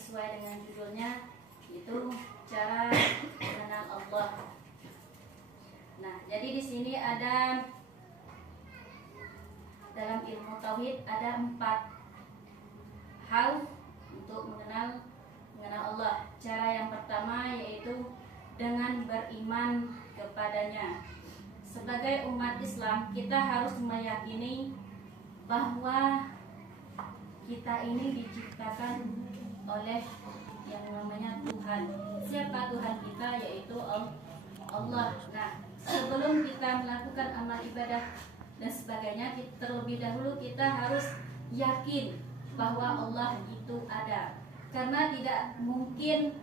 sesuai dengan judulnya, itu cara mengenal Allah. Nah, jadi di sini ada dalam ilmu tauhid ada 4 hal untuk mengenal Allah. Cara yang pertama yaitu dengan beriman kepadanya. Sebagai umat Islam, kita harus meyakini bahwa kita ini diciptakan oleh yang namanya Tuhan. Siapa Tuhan kita? Yaitu Allah. Nah, sebelum kita melakukan amal ibadah dan sebagainya, terlebih dahulu kita harus yakin bahwa Allah itu ada. Karena tidak mungkin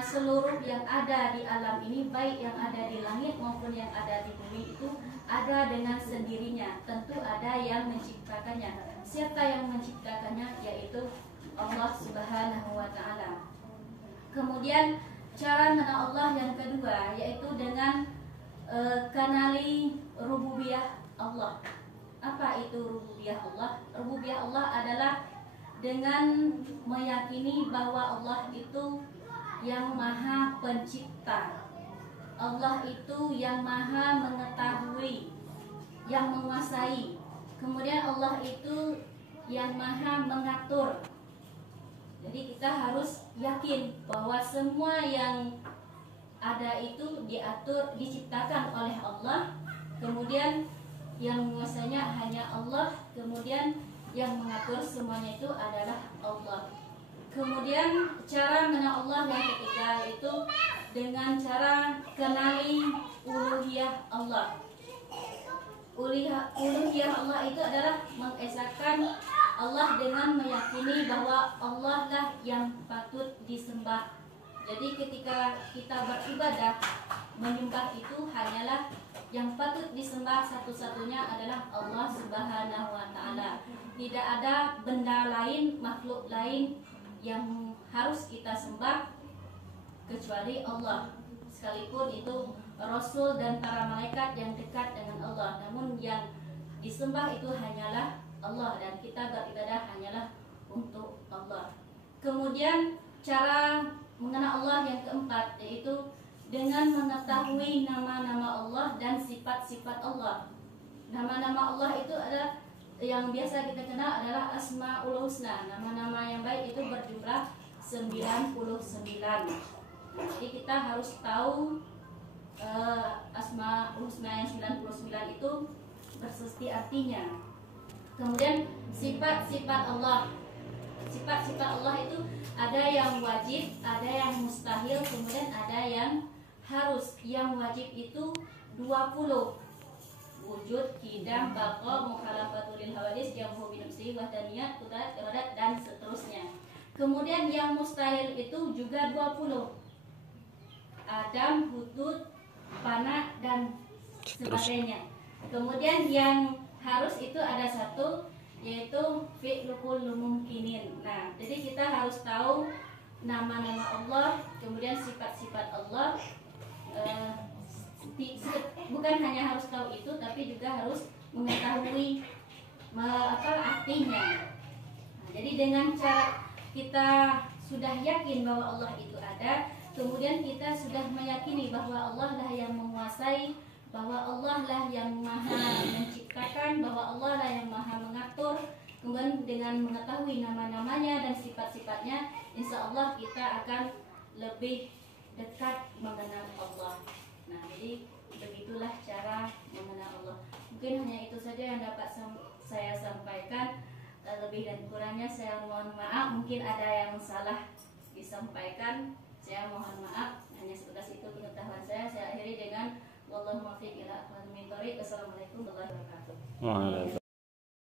seluruh yang ada di alam ini, baik yang ada di langit maupun yang ada di bumi, itu ada dengan sendirinya. Tentu ada yang menciptakannya. Siapa yang menciptakannya? Yaitu Allah Subhanahu wa Ta'ala. Kemudian cara mengenal Allah yang kedua yaitu dengan kenali rububiyah Allah. Apa itu rububiyah Allah? Rububiyah Allah adalah dengan meyakini bahwa Allah itu yang maha pencipta, Allah itu yang maha mengetahui, yang menguasai. Kemudian Allah itu yang maha mengatur. Jadi kita harus yakin bahwa semua yang ada itu diatur, diciptakan oleh Allah. Kemudian yang menguasainya hanya Allah. Kemudian yang mengatur semuanya itu adalah Allah. Kemudian cara mengenal Allah yang ketiga yaitu dengan cara kenali uluhiyah Allah. Uluhiyah Allah itu adalah mengesahkan Allah dengan meyakini bahwa Allah lah yang patut disembah. Jadi ketika kita beribadah, menyembah itu hanyalah yang patut disembah satu-satunya adalah Allah Subhanahu wa Ta'ala. Tidak ada benda lain, makhluk lain yang harus kita sembah kecuali Allah. Sekalipun itu Rasul dan para malaikat yang dekat dengan Allah, namun yang disembah itu hanyalah Allah, dan kita beribadah hanyalah untuk Allah. Kemudian cara mengenal Allah yang keempat yaitu dengan mengetahui nama-nama Allah dan sifat-sifat Allah. Nama-nama Allah itu adalah yang biasa kita kenal adalah Asmaul Husna. Nama-nama yang baik itu berjumlah 99. Jadi kita harus tahu Asmaul Husna yang 99 itu bersesuai artinya. Kemudian sifat-sifat Allah. Sifat-sifat Allah itu ada yang wajib, ada yang mustahil, kemudian ada yang harus. Yang wajib itu 20. Wujud, kidam, baqa, mukhalafatul lil hawadis, jamhu bi nafsihi, wahdaniyah, qudrah, iradat, dan seterusnya. Kemudian yang mustahil itu juga 20. Adam, hudud, fana, dan sebagainya. Kemudian yang harus itu ada 1, yaitu fi'lul mumkinin. Nah, jadi kita harus tahu nama-nama Allah, kemudian sifat-sifat Allah. Bukan hanya harus tahu itu, tapi juga harus mengetahui artinya. Nah, jadi dengan cara kita sudah yakin bahwa Allah itu ada, kemudian kita sudah meyakini bahwa Allah lah yang menguasai, bahwa Allah lah yang maha menciptakan, bahwa Allah lah yang maha mengatur. Kemudian dengan mengetahui nama-namanya dan sifat-sifatnya, insya Allah kita akan lebih dekat mengenal Allah. Nah, jadi begitulah cara mengenal Allah. Mungkin hanya itu saja yang dapat saya sampaikan. Lebih dan kurangnya saya mohon maaf. Mungkin ada yang salah disampaikan, saya mohon maaf. Hanya sebatas itu pengetahuan saya. Saya akhiri dengan wallahu muwaffiq ila aqwamit thoriq. Wassalamualaikum warahmatullahi wabarakatuh.